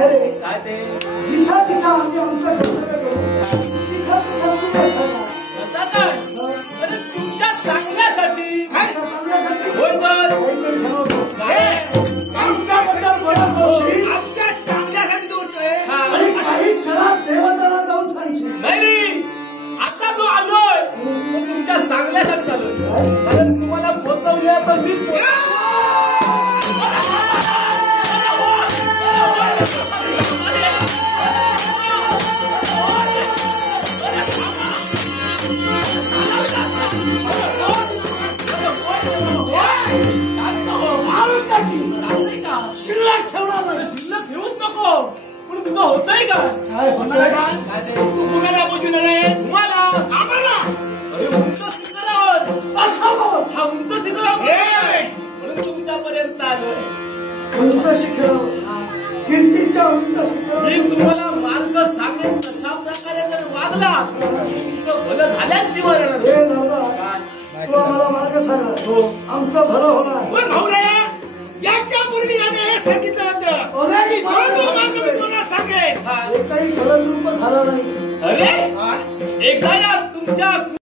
काय रे? काय ते जिथं जिथं आम्ही आमचं कर्तव्य करू तिथं तिथं तू कसा कसा काय अरे तुमच्या चांगल्यासाठी चांगल्यासाठी होय तर काहीतरी सांगतो काय आमच्याबद्दल बोला बोलशील आमच्या चांगल्यासाठी बोलतोय. आणि काही क्षणात देवताला जाऊन सांगशील. नाही आता जो आलोय तो तुमच्या चांगल्यासाठी आलोय कारण तुम्हाला बोलवलं तर मीच शिल्लक ठेवणार नाही. शिल्लक घेऊच नको पण तुझं होतंय का काय होणार काय? काय ते तू कुणाला बोलणार आहेस? तुम्हाला आम्हाला. अरे उंच शिखर आहोत असं बोल. हा उंच शिखर आहोत ए! म्हणून तुमच्यापर्यंत आलोय उंच शिखर कीर्तीच्या उंच शिखर मी तुम्हाला मार्ग सांगेन तशा प्रकारे जर वागला तुमचं भलं झाल्याची मरण हे नवरा तू आम्हाला मार्ग सांग. आमचं भलं होणार. पण भाऊराया याच्या पूर्वी याने हे सांगितलं होतं की जो जो माझं मी तुम्हाला सांगेन. काही फलद्रूप झाला नाही. अरे हा? एकदा या तुमच्या